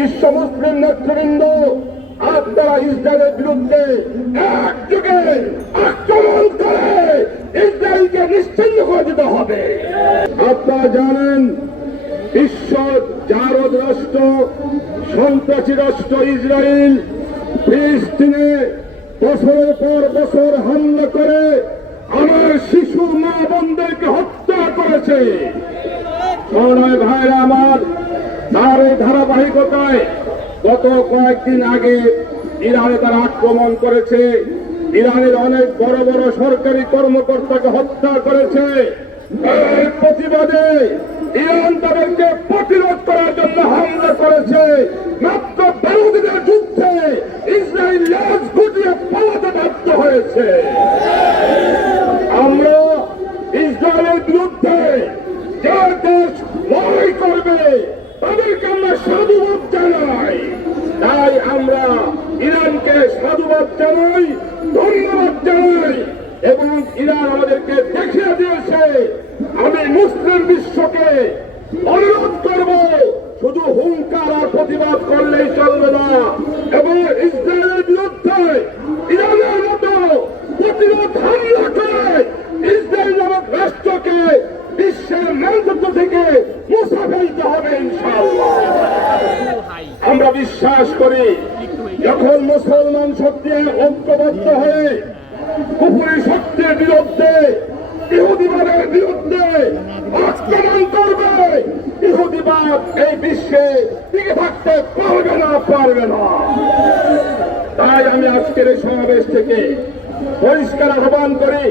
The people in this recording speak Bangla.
বিশ্ব মুসলিম নেতৃবৃন্দ আপনারা ইসরায়েলের বিরুদ্ধে একযোগে আক্রমণ করে ইসরায়েলকে নিশ্চিহ্ন করে দিতে হবে। আপনারা জানেন বিশ্ব জারদ রাষ্ট্র, সন্ত্রাসী রাষ্ট্র ইসরায়েল ফিলিস্তিনে বছরের পর বছর হামলা করে আমার শিশু মা বোনদেরকে হত্যা করেছে। সোনায় ভাইরা আমার, তার এই ধারাবাহিকতায় গত কয়েকদিন আগে ইরানে তারা আক্রমণ করেছে, ইরানের অনেক বড় বড় সরকারি কর্মকর্তাকে হত্যা করেছে। এর প্রতিবাদে ইরান তাদেরকে প্রতিরোধ করার জন্য হামলা করেছে। মাত্র 12 দিনের যুদ্ধে ইসরায়েল লেজ গুটিয়ে পালাতে বাধ্য হয়েছে। আমরা ইসরায়েলের বিরুদ্ধে যে দেশ লড়াই করবে তাদেরকে আমরা সাধুবাদ জানাই। তাই আমরা ইরানকে সাধুবাদ জানাই, ধন্যবাদ জানাই এবং ইরান আমাদেরকে দেখিয়ে দিয়েছে। আমি মুসলিম বিশ্বকে অনুরোধ করব, শুধু হুঙ্কার আর প্রতিবাদ করলেই চলবে না এবং ইসরায়েলের বিরুদ্ধে ইরানের মতো প্রতিরোধ হামলা করে ইসরায়েল নামক রাষ্ট্রকে বিশ্বের মানচিত্র থেকে মুছে ফেলতে হবে ইনশাআল্লাহ। আমরা বিশ্বাস করি যখন মুসলমান শক্তি ঐক্যবদ্ধ হয়ে কুফরি শক্তির বিরুদ্ধে, ইহুদিবাদের বিরুদ্ধে আক্রমণ করবে, ইহুদিবাদ এই বিশ্বে টিকে থাকতে পারবে না। তাই আমি আজকের এই সমাবেশ থেকে পরিষ্কার আহ্বান করি,